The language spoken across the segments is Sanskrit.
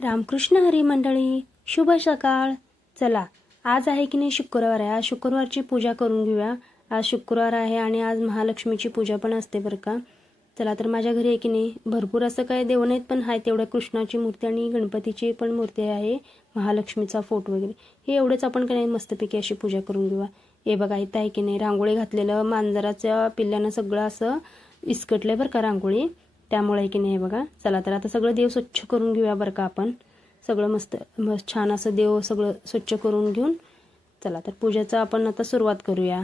रामकृष्ण हरी मंडळी, शुभ सकाळ. चला, आज आहे की नाही शुक्रवार आहे. आज शुक्रवारची पूजा करून घेऊया. आज शुक्रवार आहे आणि आज महालक्ष्मीची पूजा पण असते बरं का. चला तर माझ्या घरी आहे की नाही भरपूर असं काय देव नाहीत, पण आहे तेवढ्या कृष्णाची मूर्ती आणि गणपतीची पण मूर्ती आहे, महालक्ष्मीचा फोटो वगैरे. हे एवढेच आपण की नाही मस्तपैकी अशी पूजा करून घेऊया. हे बघा इथं आहे की नाही रांगोळी घातलेलं मांजराच्या पिल्ल्यानं सगळं असं विस्कटलंय बरं का रांगोळी, त्यामुळे की नाही बघा. चला तर आता सगळं देव स्वच्छ करून घेऊया बरं का. आपण सगळं मस्त छान असं देव सगळं स्वच्छ करून घेऊन चला तर पूजेचा आपण आता सुरुवात करूया.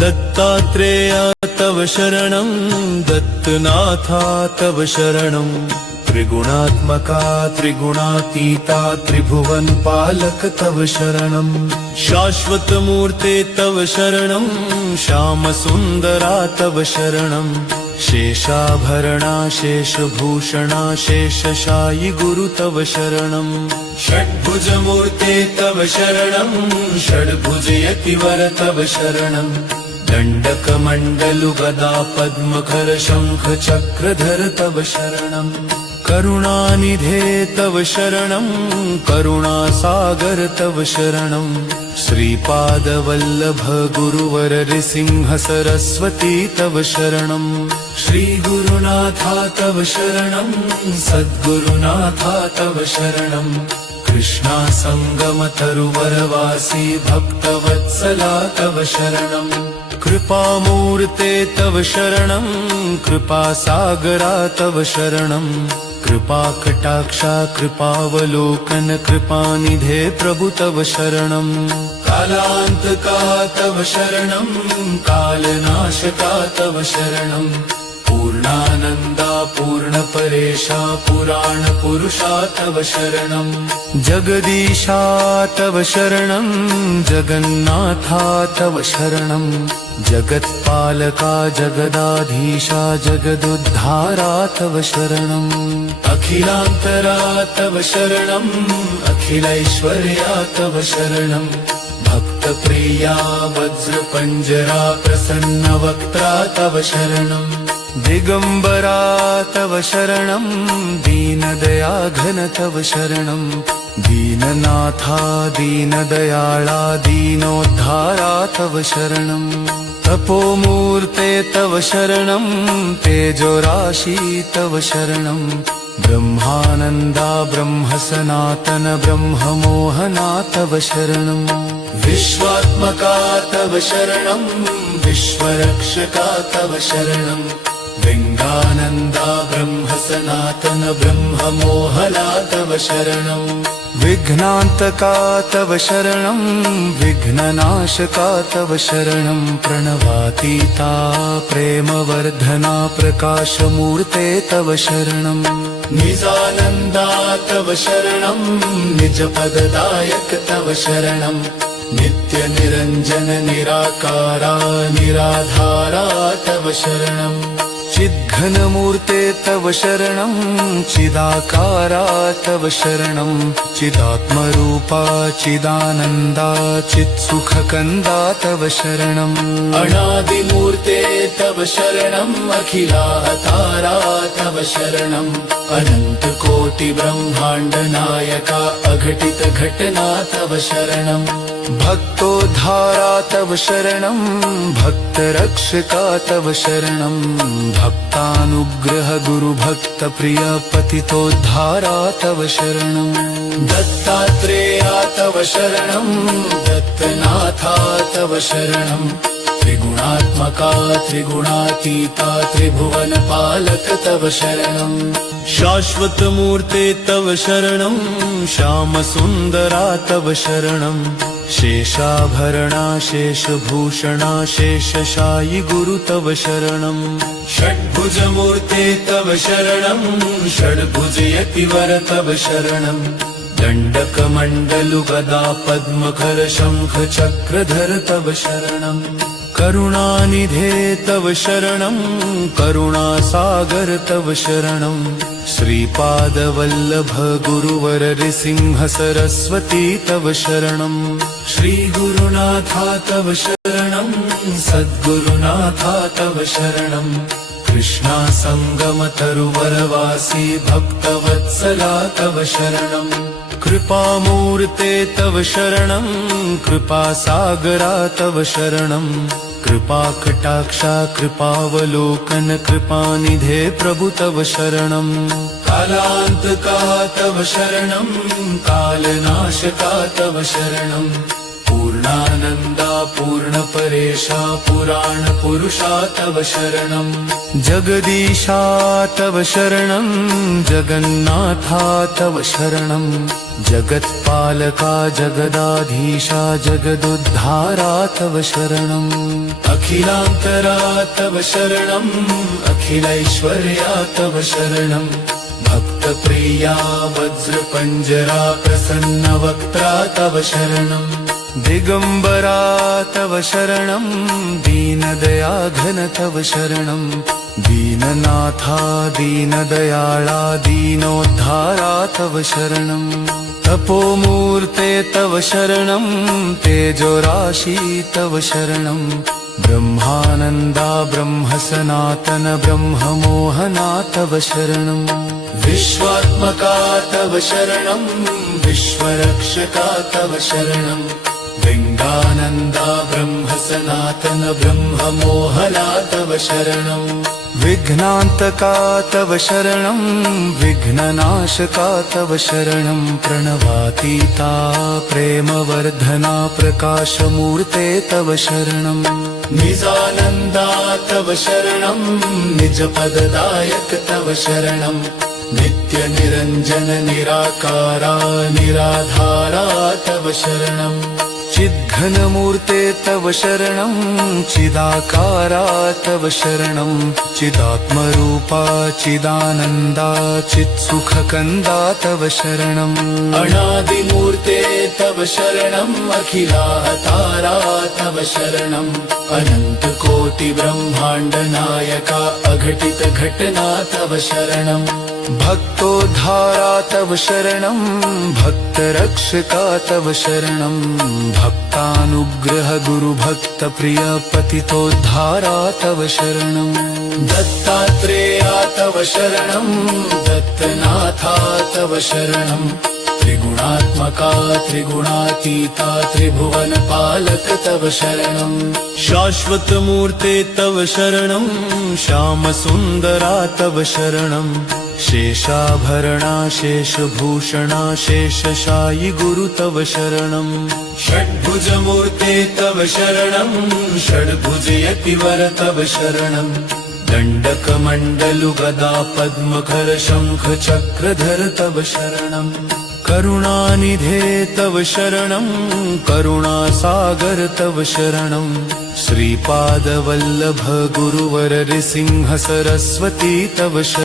दत्तात्रेया तव शरणं दत्तनाथा तव शरणं त्रिगुणात्मका त्रिगुणातीता त्रिभुवन पालक तव शरणं शाश्वत मूर्ते तव शरणं श्यामसुन्दरा तव शरणं शेषाभरणा शेषभूषणा शेषशायि गुरु तव शरणं षड्भुजमूर्ते तव शरणं षड्भुजयतिवर तव शरणं दण्डकमण्डलु गदा पद्मकर शङ्ख चक्रधर तव शरणं करुणानिधे तव शरणं करुणासागर तव शरणं श्रीपादवल्लभ गुरुवर नृसिंह सरस्वती तव शरणं श्रीगुरुनाथा तव शरणं सद्गुरुनाथा तव शरणं कृष्णा संगम तरुवरवासी भक्तवत्सला तव शरणं कृपामूर्ते तव शरणं कृपासागरा तव शरणं कृपाकटाक्षा कृपावलोकन कृपानिधे प्रभु तव शरणं कालान्तका तव शरणं कालनाशका तव शरणं पूर्णानन्दा पूर्णपरेशा पुराणपुरुषा तव शरणं जगदीशा तव शरणं जगन्नाथा तव शरणं जगत्पालका जगदाधीशा जगदुद्धारा तव शरणं अखिलान्तरा तव शरणं अखिलैश्वर्या तव शरणं भक्तप्रिया वज्रपञ्जरा प्रसन्नवक्त्रा तव शरणं दिगम्बरा तव शरणं दीनदयाघन तव शरणं दीननाथा दीनदयाळा दीनोद्धारा तव शरणं तपोमूर्ते तव शरणं तेजोराशि तव शरणं ब्रह्मानन्दा ब्रह्मसनातन ब्रह्ममोहना तव शरणं विश्वात्मका तव शरणं विश्वरक्षका तव शरणं लिङ्गानन्दा ब्रह्मसनातन ब्रह्ममोहना तव शरणं विघ्नान्तका तव शरणं विघ्ननाशका तव शरणं प्रणवातीता प्रेमवर्धना प्रकाशमूर्ते तव शरणं निजानन्दा तव शरणं निजपददायक तव शरणं नित्यनिरञ्जन निराकारा निराधारा तव शरणं चिद्घनमूर्ते तव शरणं चिदाकारा तव शरणं चिदात्मरूपा चिदानन्दा चित्सुखकन्दा तव शरणं अनादिमूर्ते तव शरणं अखिलावतारा तव शरणं अनन्तकोटि ब्रह्माण्ड नायका अघटित घटना तव शरणं भक्तोद्धारा तव शरणं भक्तरक्षका तव शरणं भक्तानुग्रह गुरु भक्त प्रिय पतितोद्धारा तव शरणं दत्तात्रेया तव शरणं दत्तनाथा तव शरणं त्रिगुणात्मका त्रिगुणातीता त्रिभुवनपालक तव शरणं शाश्वतमूर्ते तव शरणं श्यामसुन्दरा तव शरणं शेषाभरणा शेषभूषणा शेषशायि गुरु तव शरणं षड्भुजमूर्ते तव शरणं षड्भुजयतिवर तव शरणं दण्डकमण्डलु गदा पद्मकर शङ्ख चक्रधर तव शरणं करुणानिधे तव शरणं करुणासागर तव शरणं श्रीपादवल्लभ गुरुवर नृसिंह सरस्वती तव शरणं श्रीगुरुनाथा तव शरणं सद्गुरुनाथा तव शरणं कृष्णा संगम तरुवरवासी भक्तवत्सला तव शरणं कृपामूर्ते तव शरणं कृपासागरा तव शरणं कृपाकटाक्षा कृपावलोकन कृपानिधे प्रभु तव शरणं कालान्तका तव शरणं कालनाशका तव शरणं पूर्णानन्दा पूर्णपरेशा पुराणपुरुषा तव शरणं जगदीशा तव शरणं जगन्नाथा तव शरणं जगत्पालका जगदाधीशा जगदुद्धारा तव शरणं अखिलान्तरा तव शरणं अखिलैश्वर्या तव शरणं भक्तप्रिया वज्रपञ्जरा प्रसन्नवक्त्रा तव शरणं दिगम्बरा तव शरणं दीनदयाघन तव शरणं दीननाथा दीनदयाळा दीनोद्धारा तव शरणं तपोमूर्ते तव शरणं तेजोराशि तव शरणं ब्रह्मानन्दा ब्रह्मसनातन ब्रह्ममोहना तव शरणं विश्वात्मका तव शरणं विश्वरक्षका तव शरणं चिदानन्दा ब्रह्म सनातन ब्रह्म मोहला तव शरणम् विघ्नान्तका तव शरणं विघ्ननाशका तव शरणं प्रणवातीता प्रेमवर्धना प्रकाशमूर्ते तव शरणं निजानन्दा तव शरणं निजपददायक तव शरणं नित्यनिरञ्जन निराकारा निराधारा तव शरणं चिद्घनमूर्ते तव शरणं चिदाकारा तव शरणं चिदात्मरूपा चिदानन्दा चित्सुखकन्दा तव शरणम् अनादिमूर्ते तव शरणम् अखिलावतारा तव शरणम् अनन्तकोटिब्रह्माण्डनायका अघटितघटना तव शरणम् भक्तोद्धारा तव शरणं भक्तरक्षका तव शरणं भक्तानुग्रह गुरुभक्तप्रिय पतितोद्धारा तव शरणं दत्तात्रेया तव शरणं दत्तनाथा तव शरणं त्रिगुणात्मका त्रिगुणातीता त्रिभुवनपालक तव शरणं शाश्वतमूर्ते तव शरणं श्यामसुन्दरा तव शरणं शेषाभरणा शेषभूषणा शेषशायि गुरु तव शरणं षड्भुजमूर्ते तव शरणं षड्भुजयतिवर तव शरणं दण्डकमण्डलुगदा पद्मकर शङ्ख चक्रधर तव शरणं करुणानिधे तव शरणं करुणासागर तव शरणं श्रीपादवल्लभ गुरुवर नृसिंह सरस्वती तव शरणं